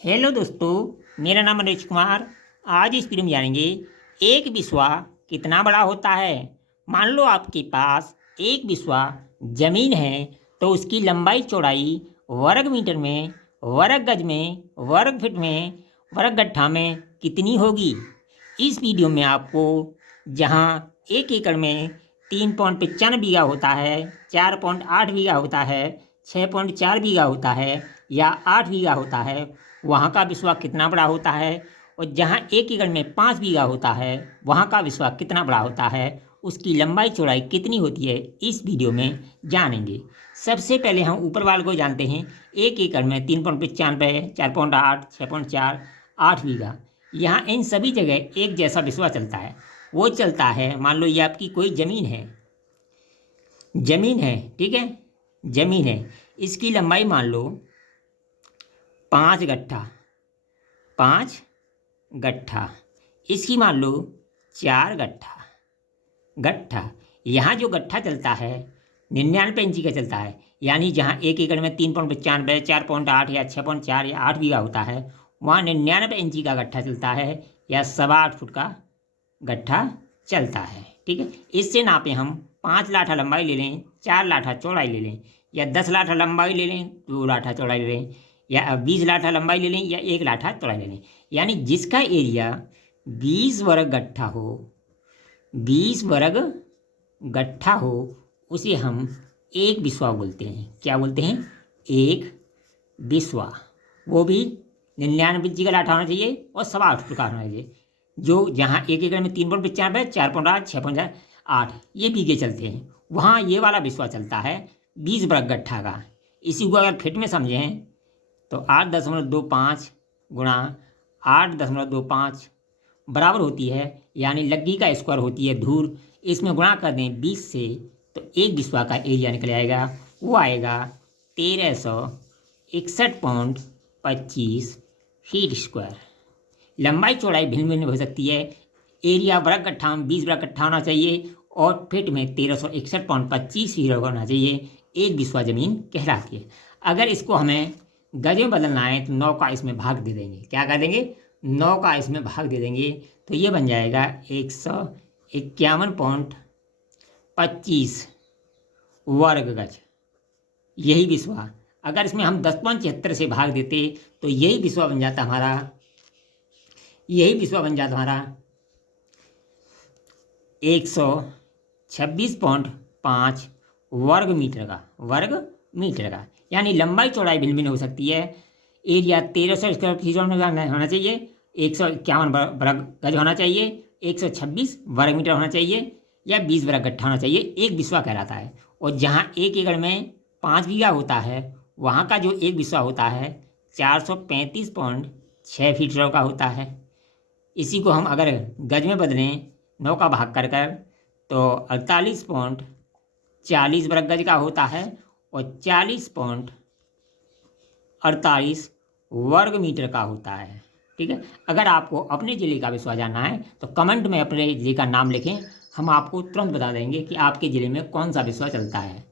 Hello दोस्तों, मेरा नाम मनोज कुमार। आज इस वीडियो में जानेंगे एक बिस्वा कितना बड़ा होता है। मान लो आपके पास एक बिस्वा जमीन है तो उसकी लंबाई चौड़ाई वर्ग मीटर में, वर्ग गज में, वर्ग फीट में, वर्ग गट्ठा में कितनी होगी। इस वीडियो में आपको जहां एक एकड़ में 3.95 बीघा होता है, 4.8 बीघा होता है, 6.4 बीघा होता है या 8 बीघा होता है, वहाँ का बिस्वा कितना बड़ा होता है, और जहाँ एक एकड़ में 5 बीघा होता है वहाँ का बिस्वा कितना बड़ा होता है, उसकी लंबाई चौड़ाई कितनी होती है, इस वीडियो में जानेंगे। सबसे पहले हम ऊपर वाले को जानते हैं। एक एकड़ में 3.95, 4.8, 6.4, 8 बीघा, यहाँ इन सभी जगह एक जैसा बिस्वा चलता है। वो चलता है, मान लो ये आपकी कोई ज़मीन है, ठीक है, ज़मीन है। इसकी लंबाई मान लो 5 गट्ठा, 5 गट्ठा, इसकी मान लो 4 गट्ठा। यहाँ जो गट्ठा चलता है 99 इंची का चलता है, यानी जहाँ एक एकड़ में 3.95, 4.8 या 6.4 या 8 बीघा होता है, वहाँ 99 इंची का गट्ठा चलता है या 8.25 फुट का गट्ठा चलता है। ठीक है, इससे नापें हम 5 लाठा लंबाई ले लें, 4 लाठा चौड़ाई ले लें, या 10 लाठा लंबाई ले लें, 2 लाठा चौड़ाई ले लें, या 20 लाठा लंबाई ले लें, या 1 लाठा चौड़ाई ले लें। यानी जिसका एरिया 20 वर्ग गट्ठा हो, 20 वर्ग गट्ठा हो, उसे हम एक बिस्वा बोलते हैं। क्या बोलते हैं? एक बिस्वा। वो भी 99 इंची का लाठा होना चाहिए और 8.25 फुट का होना चाहिए। जो जहाँ एक एकड़ में 3.95, 4.8, 6.8 ये बीघे चलते हैं, वहाँ ये वाला बिस्वा चलता है 20 वर्ग गट्ठा का। इसी को अगर फिट में समझें तो 8.25 गुणा 8.25 बराबर होती है, यानी लग्गी का स्क्वायर होती है धूर। इसमें गुणा कर दें 20 से तो एक बिस्वा का एरिया निकल आएगा। वो आएगा 1361.25 फीट स्क्वायर। लंबाई चौड़ाई भिन्न भिन्न हो सकती है। एरिया वर्ग गट्ठा में 20 वर्ग गट्ठा होना चाहिए और फिट में 1361.25 फीट होना चाहिए। एक बिस्वा ज़मीन कहलाती है। अगर इसको हमें गज में बदलना है तो 9 का इसमें भाग दे देंगे। क्या कर देंगे? 9 का इसमें भाग दे देंगे तो ये बन जाएगा 151.25 वर्ग गज। यही बिस्वा अगर इसमें हम 10.76 से भाग देते तो यही बिस्वा बन जाता हमारा 126.5 वर्ग मीटर का। यानी लंबाई चौड़ाई भिन्न भिन्न हो सकती है। एरिया 1300 स्क्वायर फीट होना चाहिए, 151 वर्ग गज होना चाहिए, 126 वर्ग मीटर होना चाहिए, या 20 वर्ग गट्ठा होना चाहिए। एक बिस्वा कहलाता है। और जहाँ एक एकड़ में 5 बीघा होता है, वहाँ का जो एक बिस्वा होता है 435.6 फीट का होता है। इसी को हम अगर गज में बदलें 9 का भाग कर तो 48.40 वर्ग गज का होता है और 40.48 वर्ग मीटर का होता है। ठीक है, अगर आपको अपने ज़िले का बिस्वा जानना है तो कमेंट में अपने ज़िले का नाम लिखें, हम आपको तुरंत बता देंगे कि आपके ज़िले में कौन सा बिस्वा चलता है।